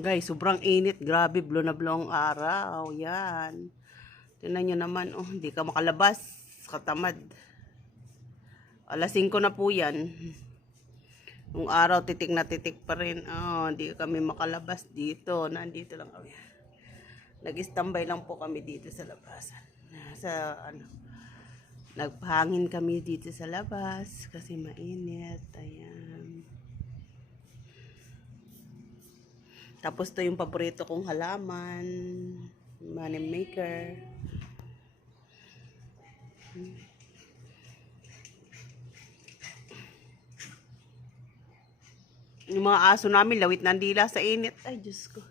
Guys, sobrang init. Grabe, blow na blow ang araw. Yan. Tingnan nyo naman, oh, hindi ka makalabas. Katamad. Alas 5 na po yan. Nung araw, titik na titik pa rin. Oh, hindi kami makalabas dito. Nandito lang kami. Nag-standby lang po kami dito sa labasan. Sa, ano, nagpahangin kami dito sa labas kasi mainit. Ayan. Tapos to yung paborito kong halaman. Money maker. Yung mga aso namin, lawit ng dila sa init. Ay, Diyos ko.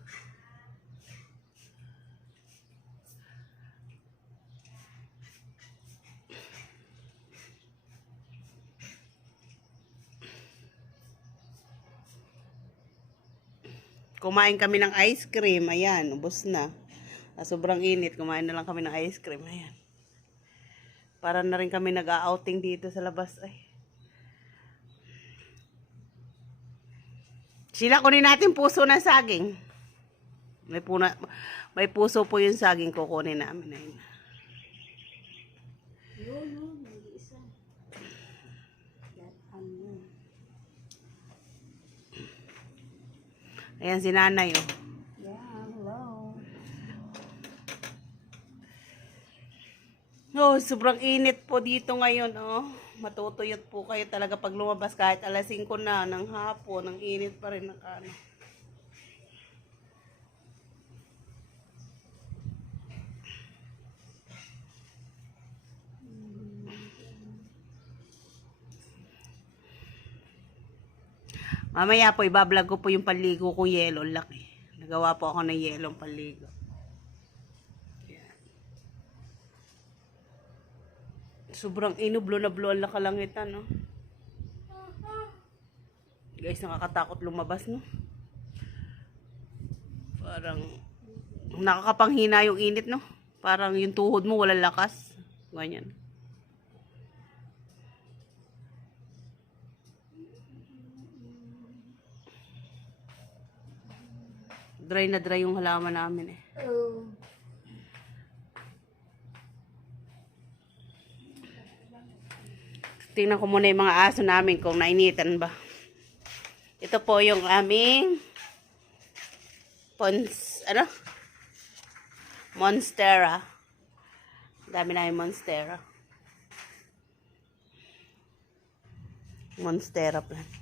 Kumain kami ng ice cream. Ayan, ubos na. Sobrang init. Kumain na lang kami ng ice cream. Ayan. Para na rin kami nag-outing dito sa labas. Ay. Sila, kunin natin puso ng saging. May puso po yung saging kukunin namin. Ayun. Ayan si nanay, oh. Yeah, hello. Oh, sobrang init po dito ngayon, oh. Matutuyot po kayo talaga pag lumabas kahit alas 5 na ng hapon. Ang init pa rin ng ano. Mamaya po, ibablog ko po yung panligo kong yelo. Laki. Nagawa po ako ng yelong panligo. Yan. Sobrang inublo na blow ang lakalangitan, no? Guys, nakakatakot lumabas, no? Parang nakakapanghina yung init, no? Parang yung tuhod mo walang lakas. Ganyan. Dry na dry yung halaman namin, eh. Oh. Tingnan ko muna yung mga aso namin kung nainitan ba. Ito po yung aming Monstera. Dami na yung Monstera. Monstera plant.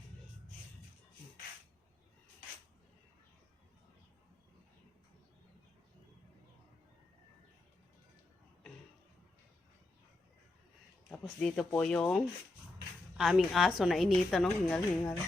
Tapos dito po yung aming aso na inita, no? Hingal-hingal.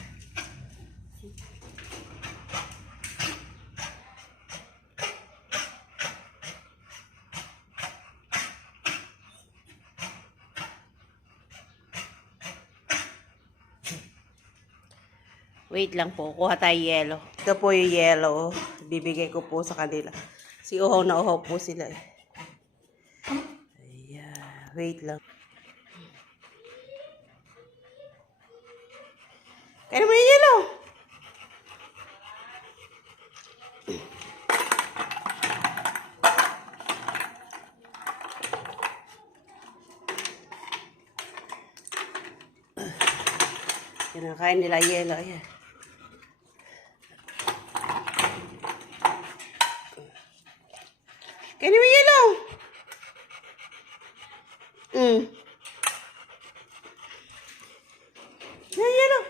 Wait lang po, kuha tayo yelo. Ito po yung yelo. Bibigay ko po sa kanila. Si uhaw na uhaw po sila, eh. Ayan, wait lang. Kaya naman yung yelo. Kinakain nila yelo. Ayan. Kaya naman yung yelo. Yan, yelo.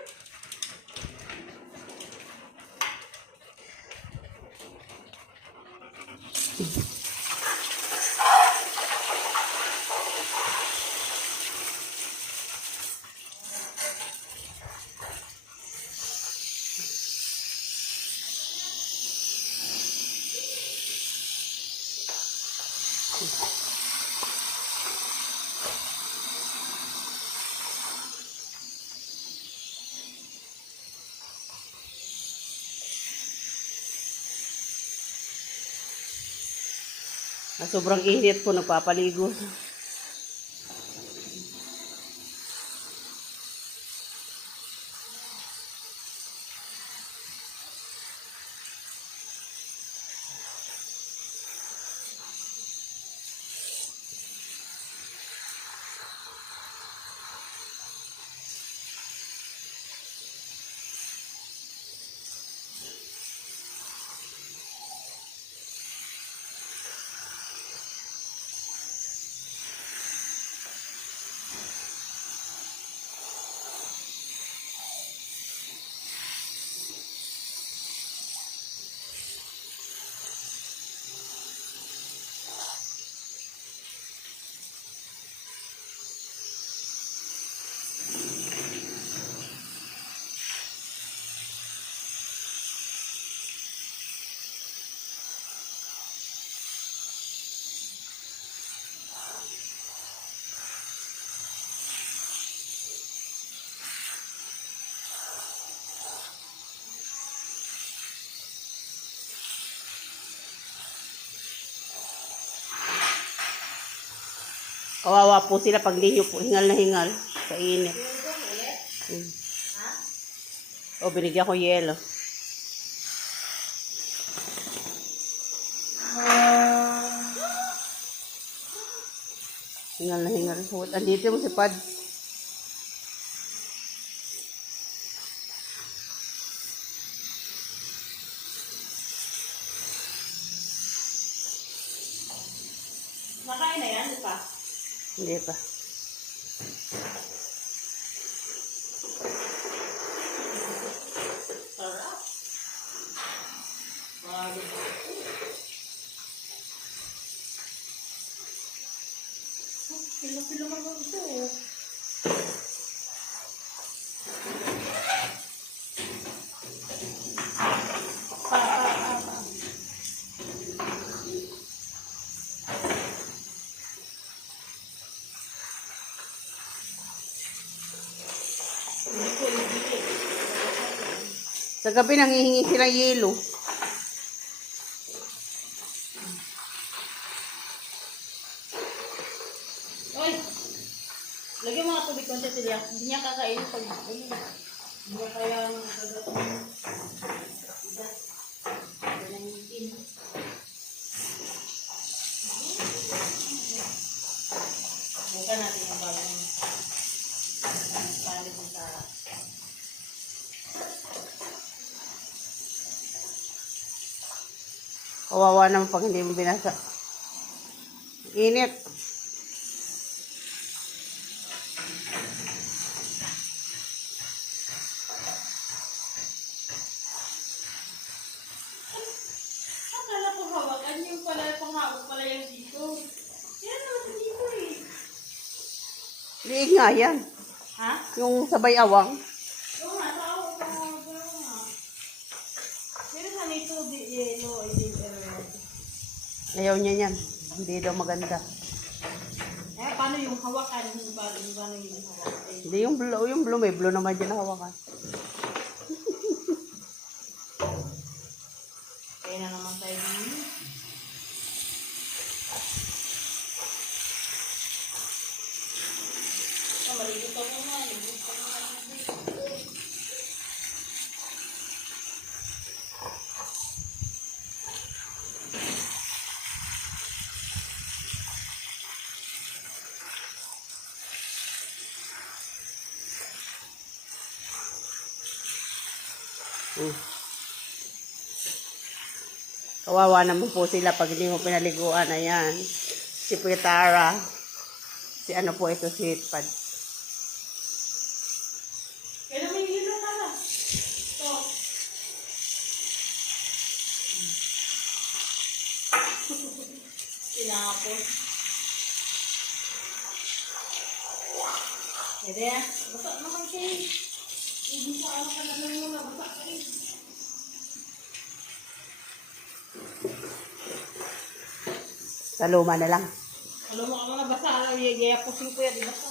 Sobrang init po, nagpapaligo. Kawawa po sila pag di nyo po hingal na hingal sa init. O, binigyan ko yelo. Hingal na hingal. Andito mo si Pad. Nakain na yan, di pa? Hindi pa. Sarap. Bago. Pilo-pilo naman ito. Sa gabi nangihingi silang yelo. Oy! Lagyan mo nga tubig konti sila. Hindi niya kakain pag hindi niya kaya nakagat. Bukan natin yung bagong palit ng Tara. Kawawa naman pag hindi mo binasa. Init. Akala ko hawakan yung pala, panghawak pala yung dito. Yan naman dito eh. Liig nga yan. Ha? Yung sabay awang. Oo nga, tao ko nga. Pero sa nito, yellow, I think, Ayaw niya yan. Hindi daw maganda. eh, paano yung hawakan? Paano yung hawakan? Hindi yung blue may blue naman dyan na hawakan. Kaya na naman tayo din. Maligot ako nga. Maligot ako nga. Kawawa naman po sila pag hindi mo pinaliguan. Ayan. Si Tara. Si ano po ito, si Pad. Kaya naman yung hilo na lang. Ito. Tinapos. Pwede ah. Basa naman kayo. Hindi sa ano ka na lang muna. Basa kayo. Sa luma na lang. Alam mo ka mga basa. Alam mo, yayapusin ko yan. Di basa.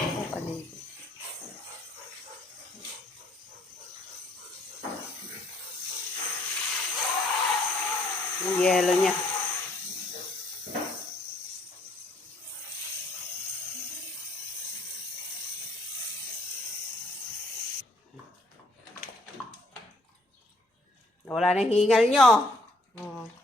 Ako paligid. Yung yelo niya. Wala na yung hingal nyo. Oh.